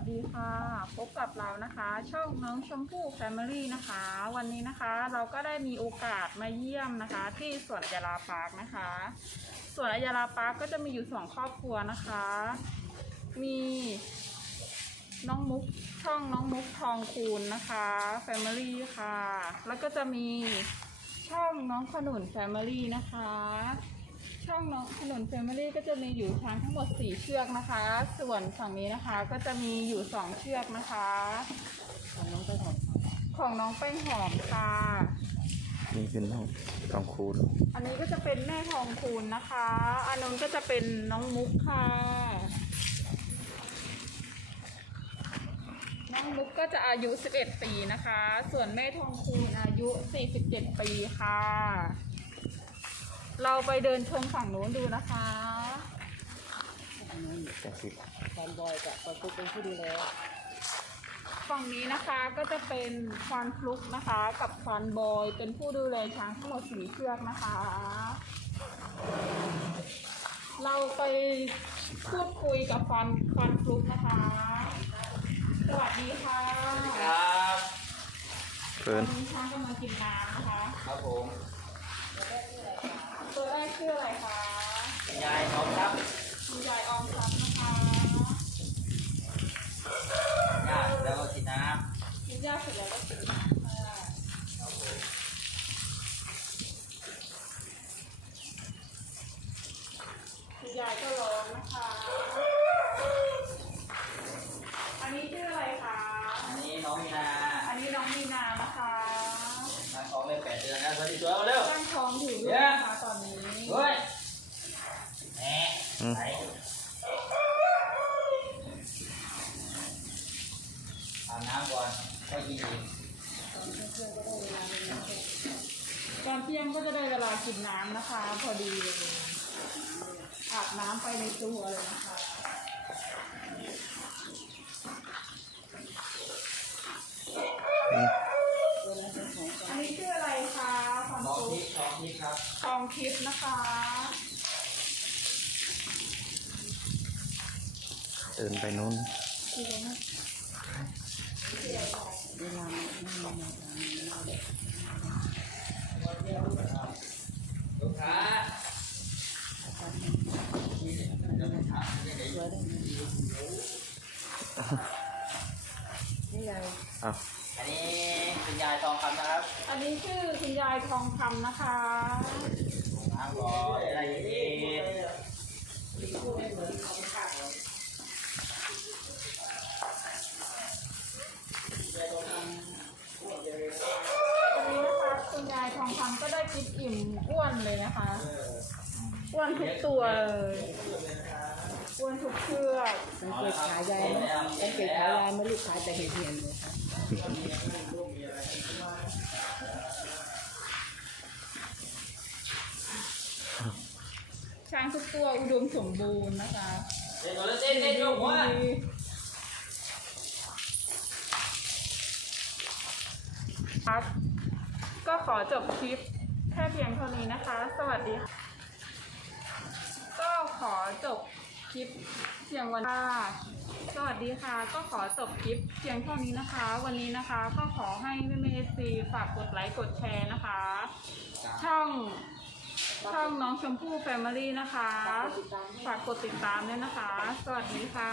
วัสดีค่ะ พบกับเรานะคะ ช่องน้องชมพู่แฟมิลี่นะคะ วันนี้นะคะเราก็ได้มีโอกาสมาเยี่ยมนะคะ ที่สวนอัยาราพาร์คนะคะสวนอัยาราพาร์คก็จะมีอยู่สองครอบครัวนะคะ มีน้องมุกช่องน้องมุกทองคูณนะคะแฟมิลี่ค่ะ แล้วก็จะมีช่องน้องขนุนแฟมิลี่นะคะ ช่องน้องขนุนแฟมิลี่ก็จะมีอยู่ทางทั้งหมด 4 เชือกนะคะ ส่วนฝั่งนี้นะคะก็จะมีอยู่ 2 เชือกนะคะ ของน้องไปหอมของน้องแป้งหอมค่ะ นี่คือน้องทองคูณอันนี้ก็จะเป็นแม่ทองคูณนะคะ อันนู้นก็จะเป็นน้องมุกค่ะ น้องมุกก็จะอายุ 11 ปีนะคะ ส่วนแม่ทองคูณอายุ 47 ปีค่ะ เราไปเดินชมฝั่งนู้นดูนะคะแปดสิบแฟนบอยกับตอนตุ๊กเป็นผู้ดูแลฝั่งนี้นะคะก็จะเป็นควานฟลุกนะคะ กับควานบอยเป็นผู้ดูแลช้างทั้งหมดสีเชือกนะคะ เราไปพูดคุยกับควานควานฟลุกนะคะ สวัสดีค่ะครับเฟิร์นตอนนี้ช้างกำลังกินน้ำนะคะ ครับผมตัวแรก ชื่ออะไรคะยายน้องครับคุณยายออมทรัพย์นะคะญาติแล้วก็กินน้กินยาเสร็จแล้วก็กินน้ำค่ะำครับผมคุณยายก็ร้องนะคะอันนี้ชื่ออะไรคะ อันนี้น้องมีนา อันนี้น้องมีนานะคะ ตั้งท้องได้แปดเดือนแล้วสวัสดีตัวเอาเร็ว ตั้งท้องอยู่ด้วยนะคะตอนนี้ เฮ้ยแหมไหน อาบน้ำก่อนก็กินอีกตอนเที่ยงก็จะได้เวลากินน้ำนะคะ พอดีเลยอาบน้ำไปในตัวเลยนะคะอันนี้ชื่ออะไรคะความท้องสุที่ขท้องที่ครับ ทองทิพย์นะคะ เดินไปนู้นลูกค้านี่ยายอ้าวอันนี้คุณยายทองคำนะครับ อันนี้ชื่อคุณยายทองคำนะคะ น้ำก่ออะไรอย่างนี้ องคำก็ได้กินอิ่มอ้วนเลยนะคะอ้วนทุกตัวเลยอ้วนทุกเชือกสังเกตขายายนะสังเกตขายายไม่ลูกขายแต่เห็นเห็นเลยค่ะช้างทุกตัวอุดมสมบูรณ์นะคะเต้นก่อนแล้วเต้นเต้นลงหัวครับ ก็ขอจบคลิปแค่เพียงเท่านี้นะคะ สวัสดีค่ะก็ขอจบคลิปเพียงวันค่ะสวัสดีค่ะ ก็ขอจบคลิปเพียงเท่านี้นะคะ วันนี้นะคะก็ขอให้แม่เมซีฝากกดไลค์กดแชร์นะคะ ช่องช่องน้องชมพู่แฟมิลี่นะคะ ฝากกดติดตามด้วยนะคะ สวัสดีค่ะ